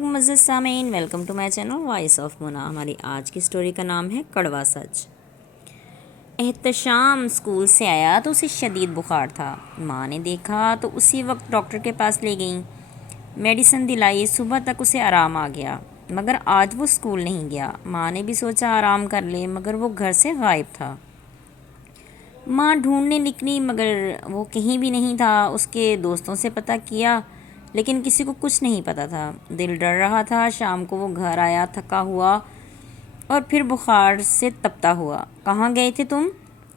معزز سامعین، welcome to my channel voice of Mona. ہماری آج کی سٹوری کا نام ہے کڑوا سچ۔ احتشام اسکول سے آیا تو اسے شدید بخار تھا۔ ماں نے دیکھا تو اسی وقت ڈاکٹر کے پاس لے گئیں، میڈیسن دلائی، صبح تک اسے آرام آ گیا، مگر آج وہ اسکول نہیں گیا۔ ماں نے بھی سوچا آرام کر لے، مگر وہ گھر سے غائب تھا۔ ماں ڈھونڈنے نکلی مگر وہ کہیں بھی نہیں تھا۔ اس کے دوستوں سے پتہ کیا لیکن کسی کو کچھ نہیں پتہ تھا۔ دل ڈر رہا تھا۔ شام کو وہ گھر آیا تھکا ہوا اور پھر بخار سے تپتا ہوا۔ کہاں گئے تھے تم؟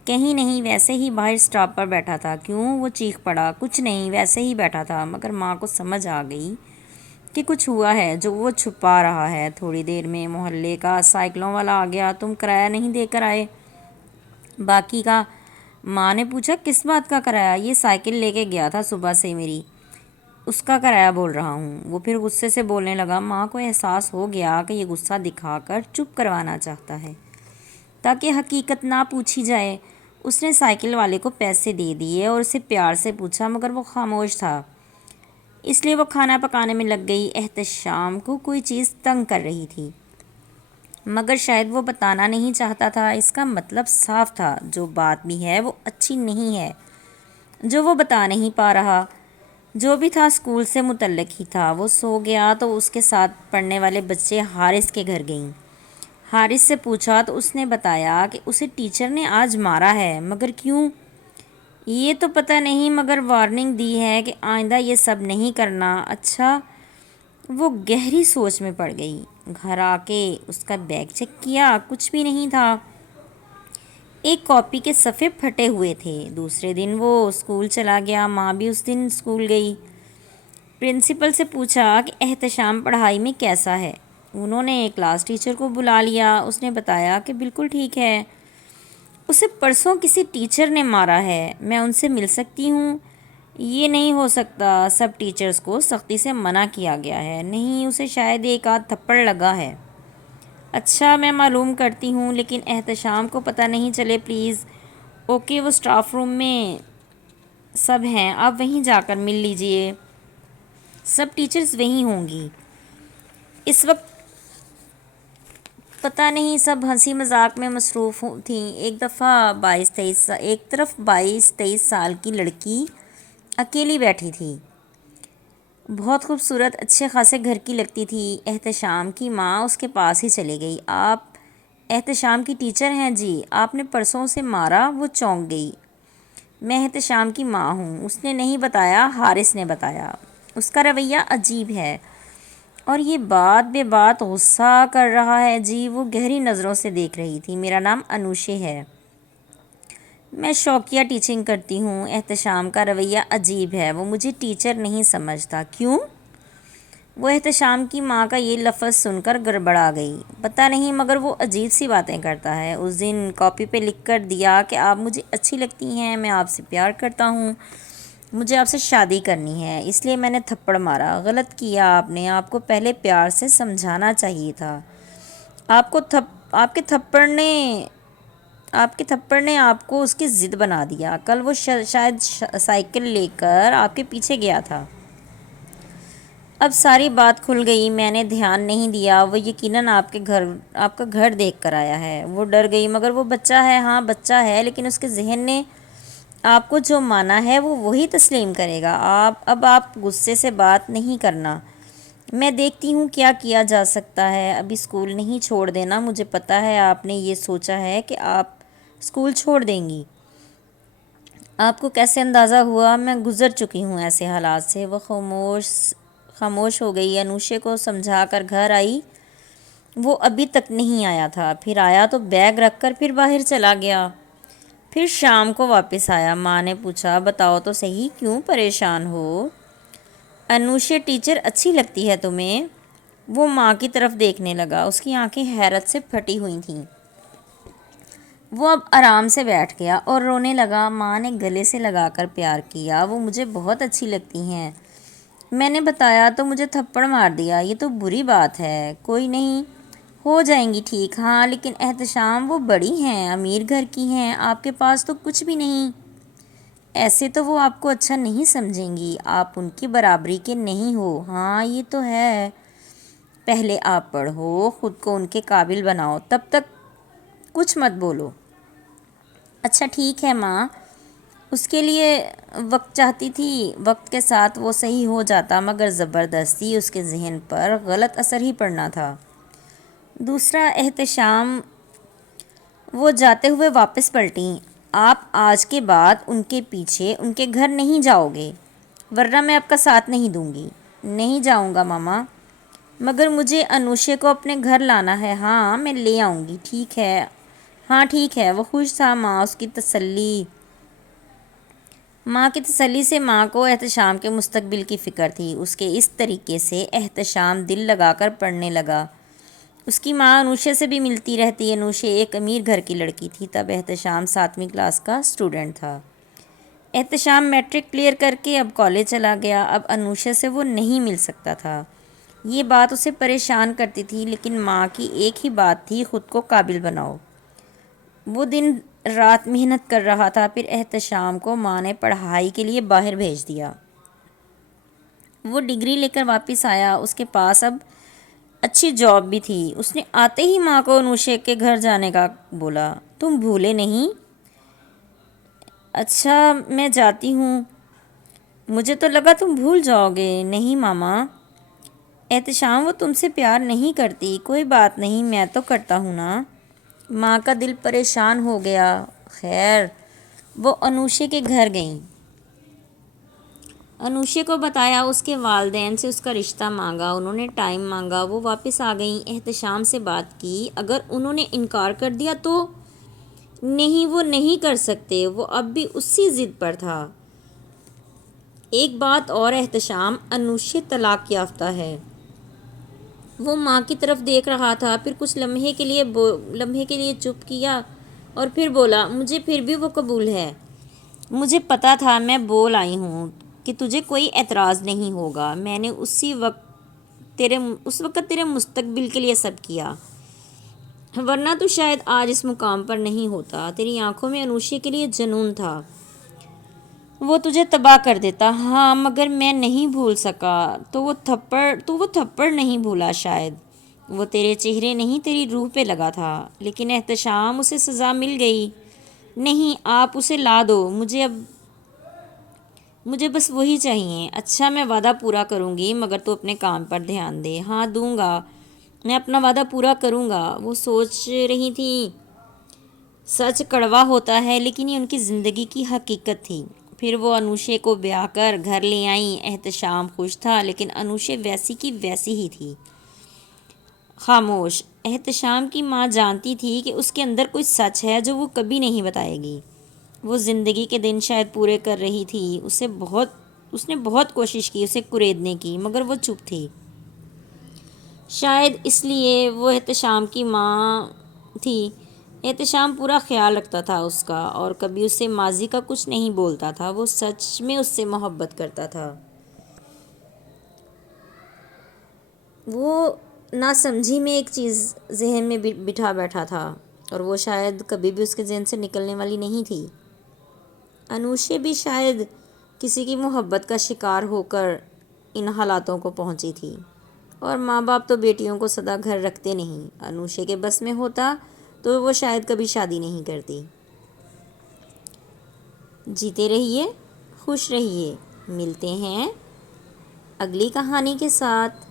کہیں نہیں، ویسے ہی باہر اسٹاپ پر بیٹھا تھا۔ کیوں؟ وہ چیخ پڑا۔ کچھ نہیں، ویسے ہی بیٹھا تھا۔ مگر ماں کو سمجھ آ گئی کہ کچھ ہوا ہے جو وہ چھپا رہا ہے۔ تھوڑی دیر میں محلے کا سائیکلوں والا آ گیا۔ تم کرایہ نہیں دے کر آئے؟ باقی کا؟ ماں نے پوچھا۔ کس بات کا کرایہ؟ یہ سائیکل لے کے گیا تھا صبح سے میری، اس کا کرایہ بول رہا ہوں۔ وہ پھر غصے سے بولنے لگا۔ ماں کو احساس ہو گیا کہ یہ غصہ دکھا کر چپ کروانا چاہتا ہے تاکہ حقیقت نہ پوچھی جائے۔ اس نے سائیکل والے کو پیسے دے دیے اور اسے پیار سے پوچھا، مگر وہ خاموش تھا، اس لیے وہ کھانا پکانے میں لگ گئی۔ احتشام کو کوئی چیز تنگ کر رہی تھی، مگر شاید وہ بتانا نہیں چاہتا تھا۔ اس کا مطلب صاف تھا، جو بات بھی ہے وہ اچھی نہیں ہے جو وہ بتا نہیں پا رہا۔ جو بھی تھا اسکول سے متعلق ہی تھا۔ وہ سو گیا تو اس کے ساتھ پڑھنے والے بچے حارث کے گھر گئیں۔ حارث سے پوچھا تو اس نے بتایا کہ اسے ٹیچر نے آج مارا ہے، مگر کیوں یہ تو پتہ نہیں، مگر وارننگ دی ہے کہ آئندہ یہ سب نہیں کرنا۔ اچھا؟ وہ گہری سوچ میں پڑ گئی۔ گھر آ کے اس کا بیگ چیک کیا، کچھ بھی نہیں تھا۔ ایک کاپی کے صفحے پھٹے ہوئے تھے۔ دوسرے دن وہ اسکول چلا گیا۔ ماں بھی اس دن اسکول گئی۔ پرنسپل سے پوچھا کہ احتشام پڑھائی میں کیسا ہے۔ انہوں نے کلاس ٹیچر کو بلا لیا۔ اس نے بتایا کہ بالکل ٹھیک ہے، اسے پرسوں کسی ٹیچر نے مارا ہے، میں ان سے مل سکتی ہوں؟ یہ نہیں ہو سکتا، سب ٹیچرز کو سختی سے منع کیا گیا ہے۔ نہیں، اسے شاید ایک آدھ تھپڑ لگا ہے۔ اچھا، میں معلوم کرتی ہوں، لیکن احتشام کو پتہ نہیں چلے پلیز۔ اوکے، وہ اسٹاف روم میں سب ہیں، آپ وہیں جا کر مل لیجئے، سب ٹیچرز وہیں ہوں گی اس وقت۔ پتہ نہیں، سب ہنسی مذاق میں مصروف تھیں۔ ایک طرف 22-23 سال کی لڑکی اکیلی بیٹھی تھی، بہت خوبصورت، اچھے خاصے گھر کی لگتی تھی۔ احتشام کی ماں اس کے پاس ہی چلی گئی۔ آپ احتشام کی ٹیچر ہیں؟ جی۔ آپ نے پرسوں اسے مارا؟ وہ چونک گئی۔ میں احتشام کی ماں ہوں۔ اس نے نہیں بتایا، حارث نے بتایا۔ اس کا رویہ عجیب ہے اور یہ بات بے بات غصہ کر رہا ہے۔ جی۔ وہ گہری نظروں سے دیکھ رہی تھی۔ میرا نام انوشے ہے، میں شوقیہ ٹیچنگ کرتی ہوں۔ احتشام کا رویہ عجیب ہے، وہ مجھے ٹیچر نہیں سمجھتا۔ کیوں؟ وہ احتشام کی ماں کا یہ لفظ سن کر گڑبڑا گئی۔ پتہ نہیں، مگر وہ عجیب سی باتیں کرتا ہے۔ اس دن کاپی پہ لکھ کر دیا کہ آپ مجھے اچھی لگتی ہیں، میں آپ سے پیار کرتا ہوں، مجھے آپ سے شادی کرنی ہے، اس لیے میں نے تھپڑ مارا۔ غلط کیا آپ نے، آپ کو پہلے پیار سے سمجھانا چاہیے تھا۔ آپ کے تھپڑ نے آپ کو اس کی ضد بنا دیا۔ کل وہ شاید سائیکل لے کر آپ کے پیچھے گیا تھا۔ اب ساری بات کھل گئی، میں نے دھیان نہیں دیا۔ وہ یقیناً آپ کا گھر دیکھ کر آیا ہے۔ وہ ڈر گئی۔ مگر وہ بچہ ہے۔ ہاں بچہ ہے، لیکن اس کے ذہن نے آپ کو جو مانا ہے وہ وہی تسلیم کرے گا۔ اب آپ غصے سے بات نہیں کرنا، میں دیکھتی ہوں کیا کیا جا سکتا ہے۔ ابھی اسکول نہیں چھوڑ دینا۔ مجھے پتہ ہے آپ نے یہ سوچا ہے کہ آپ اسکول چھوڑ دیں گی۔ آپ کو کیسے اندازہ ہوا؟ میں گزر چکی ہوں ایسے حالات سے۔ وہ خاموش ہو گئی۔ انوشے کو سمجھا کر گھر آئی۔ وہ ابھی تک نہیں آیا تھا، پھر آیا تو بیگ رکھ کر پھر باہر چلا گیا۔ پھر شام کو واپس آیا۔ ماں نے پوچھا، بتاؤ تو صحیح، کیوں پریشان ہو؟ انوشے ٹیچر اچھی لگتی ہے تمہیں؟ وہ ماں کی طرف دیکھنے لگا۔ اس کی آنکھیں حیرت سے پھٹی ہوئی تھیں۔ وہ اب آرام سے بیٹھ گیا اور رونے لگا۔ ماں نے گلے سے لگا کر پیار کیا۔ وہ مجھے بہت اچھی لگتی ہیں، میں نے بتایا تو مجھے تھپڑ مار دیا، یہ تو بری بات ہے۔ کوئی نہیں، ہو جائیں گی ٹھیک۔ ہاں لیکن احتشام، وہ بڑی ہیں، امیر گھر کی ہیں، آپ کے پاس تو کچھ بھی نہیں۔ ایسے تو وہ آپ کو اچھا نہیں سمجھیں گی، آپ ان کی برابری کے نہیں ہو۔ ہاں یہ تو ہے، پہلے آپ پڑھو، خود کو ان کے قابل بناؤ، تب تک کچھ مت بولو۔ اچھا ٹھیک ہے ماں، اس کے لیے وقت چاہتی تھی، وقت کے ساتھ وہ صحیح ہو جاتا، مگر زبردستی اس کے ذہن پر غلط اثر ہی پڑنا تھا۔ دوسرا احتشام، وہ جاتے ہوئے واپس پلٹیں۔ آپ آج کے بعد ان کے پیچھے ان کے گھر نہیں جاؤ گے، ورنہ میں آپ کا ساتھ نہیں دوں گی۔ نہیں جاؤں گا ماما، مگر مجھے انوشے کو اپنے گھر لانا ہے۔ ہاں میں لے آؤں گی، ٹھیک ہے، ہاں ٹھیک ہے۔ وہ خوش تھا۔ ماں کی تسلی سے ماں کو احتشام کے مستقبل کی فکر تھی۔ اس کے اس طریقے سے احتشام دل لگا کر پڑھنے لگا۔ اس کی ماں انوشے سے بھی ملتی رہتی۔ انوشے ایک امیر گھر کی لڑکی تھی، تب احتشام 7ویں کلاس کا اسٹوڈنٹ تھا۔ احتشام میٹرک کلیئر کر کے اب کالج چلا گیا۔ اب انوشے سے وہ نہیں مل سکتا تھا۔ یہ بات اسے پریشان کرتی تھی، لیکن ماں کی ایک ہی بات تھی، خود کو قابل بناؤ۔ وہ دن رات محنت کر رہا تھا۔ پھر احتشام کو ماں نے پڑھائی کے لیے باہر بھیج دیا۔ وہ ڈگری لے کر واپس آیا۔ اس کے پاس اب اچھی جاب بھی تھی۔ اس نے آتے ہی ماں کو انوشے کے گھر جانے کا بولا۔ تم بھولے نہیں؟ اچھا میں جاتی ہوں، مجھے تو لگا تم بھول جاؤ گے۔ نہیں ماما، احتشام وہ تم سے پیار نہیں کرتی۔ کوئی بات نہیں، میں تو کرتا ہوں نا۔ ماں کا دل پریشان ہو گیا۔ خیر، وہ انوشے کے گھر گئیں۔ انوشے کو بتایا، اس کے والدین سے اس کا رشتہ مانگا، انہوں نے ٹائم مانگا، وہ واپس آ گئیں۔ احتشام سے بات کی۔ اگر انہوں نے انکار کر دیا تو؟ نہیں، وہ نہیں کر سکتے۔ وہ اب بھی اسی ضد پر تھا۔ ایک بات اور احتشام، انوشے طلاق یافتہ ہے۔ وہ ماں کی طرف دیکھ رہا تھا، پھر کچھ لمحے کے لیے چپ کیا اور پھر بولا، مجھے پھر بھی وہ قبول ہے۔ مجھے پتا تھا، میں بول آئی ہوں کہ تجھے کوئی اعتراض نہیں ہوگا۔ میں نے اس وقت تیرے مستقبل کے لیے سب کیا، ورنہ تو شاید آج اس مقام پر نہیں ہوتا۔ تیری آنکھوں میں انوشے کے لیے جنون تھا، وہ تجھے تباہ کر دیتا۔ ہاں مگر میں نہیں بھول سکا۔ تو وہ تھپڑ نہیں بھولا شاید، وہ تیرے چہرے نہیں تیری روح پہ لگا تھا۔ لیکن احتشام، اسے سزا مل گئی۔ نہیں، آپ اسے لا دو، مجھے بس وہی چاہیے۔ اچھا میں وعدہ پورا کروں گی، مگر تو اپنے کام پر دھیان دے۔ ہاں دوں گا، میں اپنا وعدہ پورا کروں گا۔ وہ سوچ رہی تھی، سچ کڑوا ہوتا ہے، لیکن یہ ان کی زندگی کی حقیقت تھی۔ پھر وہ انوشے کو بیاہ کر گھر لے آئیں۔ احتشام خوش تھا، لیکن انوشے ویسی کی ویسی ہی تھی، خاموش۔ احتشام کی ماں جانتی تھی کہ اس کے اندر کوئی سچ ہے جو وہ کبھی نہیں بتائے گی۔ وہ زندگی کے دن شاید پورے کر رہی تھی۔ اس نے بہت کوشش کی اسے کریدنے کی، مگر وہ چپ تھی۔ شاید اس لیے وہ احتشام کی ماں تھی۔ احتشام پورا خیال رکھتا تھا اس کا، اور کبھی اسے ماضی کا کچھ نہیں بولتا تھا۔ وہ سچ میں اس سے محبت کرتا تھا۔ وہ ناسمجھی میں ایک چیز ذہن میں بٹھا بیٹھا تھا، اور وہ شاید کبھی بھی اس کے ذہن سے نکلنے والی نہیں تھی۔ انوشے بھی شاید کسی کی محبت کا شکار ہو کر ان حالاتوں کو پہنچی تھی، اور ماں باپ تو بیٹیوں کو سدا گھر رکھتے نہیں۔ انوشے کے بس میں ہوتا تو وہ شاید کبھی شادی نہیں کرتی۔ جیتے رہیے، خوش رہیے۔ ملتے ہیں اگلی کہانی کے ساتھ۔